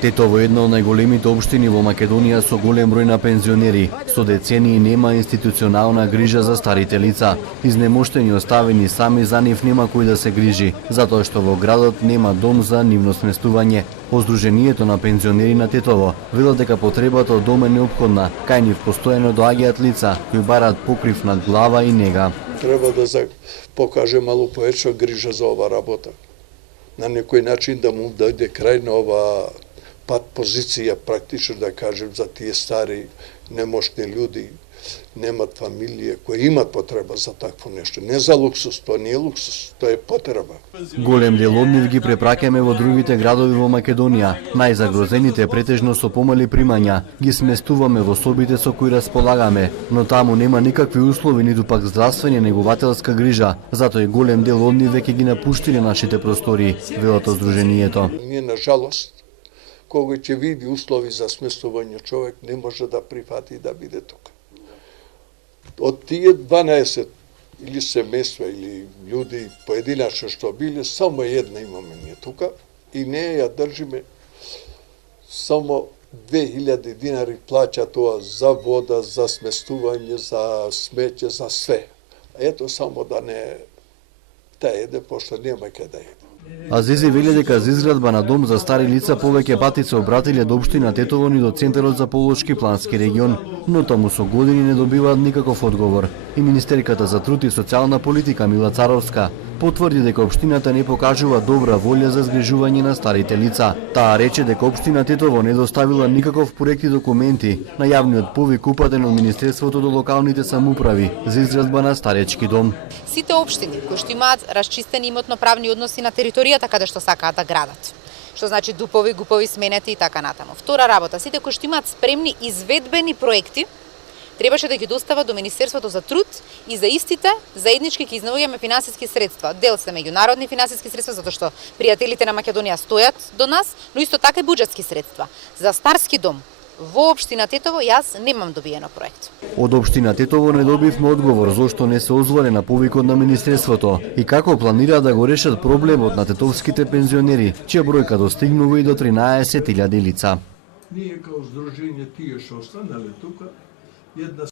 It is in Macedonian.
Тетово е една од најголемите општини во Македонија со голем број на пензионери. Со децении нема институционална грижа за старите лица. Изнемоштени оставени сами, за нив нема кој да се грижи, затоа што во градот нема дом за нивно сместување. Сдруженијето на пензионери на Тетово велат дека потребата од дом е неопходна. Кај нив постојано доаѓаат лица кои бараат покрив над глава и нега. Треба да покаже малку повеќе грижа за ова работа. На некој начин да му дојде крај на ова пат позиција, практично да кажем, за тие стари, немошни луѓе, немат фамилија, кои имат потреба за такво нешто. Не за луксус, тоа не е луксус, тоа е потреба. Голем дел од нив ги препраќаме во другите градови во Македонија. Најзагрозените претежно со помали примања ги сместуваме во собите со кои располагаме, но таму нема никакви услови ниту пак здравствена негователска грижа, затоа и голем дел од нив веќе ги напуштиле нашите простори, велат Сдруженијето. Ние на жалост, кога ќе види услови за сместување, човек не може да прифати да биде тука. Од тие 12 или семејства или луѓе поединачно што биле, само една имаме ние тука и не ја држиме. Само 2000 динари плаќа тоа за вода, за сместување, за смеќе, за све. Ето само да не та еде, пошто нема ке да еде. Азизи вели дека за изградба на дом за стари лица повеќе пати се обратиле до општина Тетово и до Центарот за Полошки плански регион, но таму со години не добиваат никаков одговор. И министерката за труд и социјална политика Мила Царовска потврди дека општината не покажува добра волја за згрижување на старите лица. Таа рече дека општина Тетово не доставила никаков проект и документи на јавниот повик упатен од Министерството до локалните самоуправи за изградба на старечки дом. Сите општини кои што имаат расчистени имотно-правни односи на територијата каде што сакаат да градат, што значи дупови, гупови, сменети и така натаму. Втора работа, сите кои што имаат спремни изведбени проекти, требаше да ги достава до Министерството за труд и за истите заеднички ќе изнаоѓаме финансиски средства. Дел се меѓународни финансиски средства, затоа што пријателите на Македонија стојат до нас, но исто така и буџетски средства. За старски дом во општина Тетово јас немам добиено проект. Од општина Тетово не добивме одговор зошто не се озвале на повикот на Министерството и како планираат да го решат проблемот на тетовските пензионери, чија бројка достигнува и до 13.000 лица. Ние као здружение тие што останале тука, една